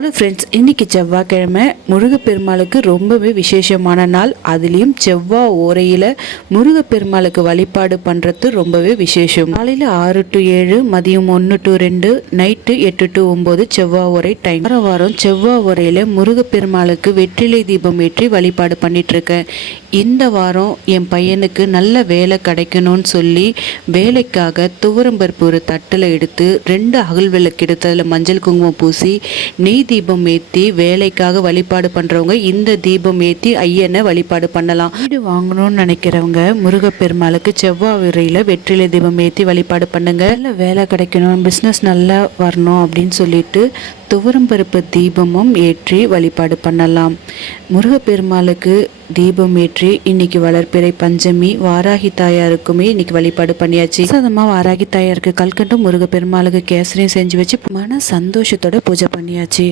Hello friends இன்னைக்கு செவ்வாய்க்கிழமை முருகப்பெருமாளுக்கு ரொம்பவே விசேஷமான நாள். அதுலேயும் செவ்வாய் ஓரையில் முருகப்பெருமாளுக்கு வழிபாடு பண்ணுறது ரொம்பவே விசேஷம். காலையில் ஆறு டு ஏழு மதியம் ஒன்று டு ரெண்டு நைட்டு எட்டு டு ஒம்பது செவ்வாய் ஓரை டைம் வார வாரம் செவ்வாய் ஓரையில் முருகப்பெருமாளுக்கு வெற்றிலை தீபம் ஏற்றி வழிபாடு பண்ணிகிட்ருக்கேன் இந்த வாரம் என் பையனுக்கு நல்ல வேலை கிடைக்கணும்னு சொல்லி வேலைக்காக துவரம்பருப்பு ஒரு தட்டில் எடுத்து ரெண்டு அகல் விளக்கு எடுத்து அதில் மஞ்சள் குங்குமம் பூசி நெய் தீபம் ஏற்றி வேலைக்காக வழிபாடு பண்ணுறவங்க இந்த தீபம் ஏற்றி ஐயனை வழிபாடு பண்ணலாம். வீடு வாங்கணும்னு நினைக்கிறவங்க முருகப்பெருமாளுக்கு செவ்வாய் விரையில் வெற்றிலை தீபம் ஏற்றி வழிபாடு பண்ணுங்க. நல்ல வேலை கிடைக்கணும் பிஸ்னஸ் நல்லா வரணும் அப்படின்னு சொல்லிட்டு துவரம்பருப்பு தீபமும் ஏற்றி வழிபாடு பண்ணலாம். முருகப்பெருமாளுக்கு தீபம் ஏற்றி இன்னைக்கு வளர்ப்பிறை பஞ்சமி வாராகி தாயாருக்குமே இன்னைக்கு வழிபாடு பண்ணியாச்சு. சதமா வாராகி தாயாருக்கு கல்கண்டும் முருகப்பெருமாளுக்கு கேசரியும் செஞ்சு வச்சு மன சந்தோஷத்தோட பூஜை பண்ணியாச்சு.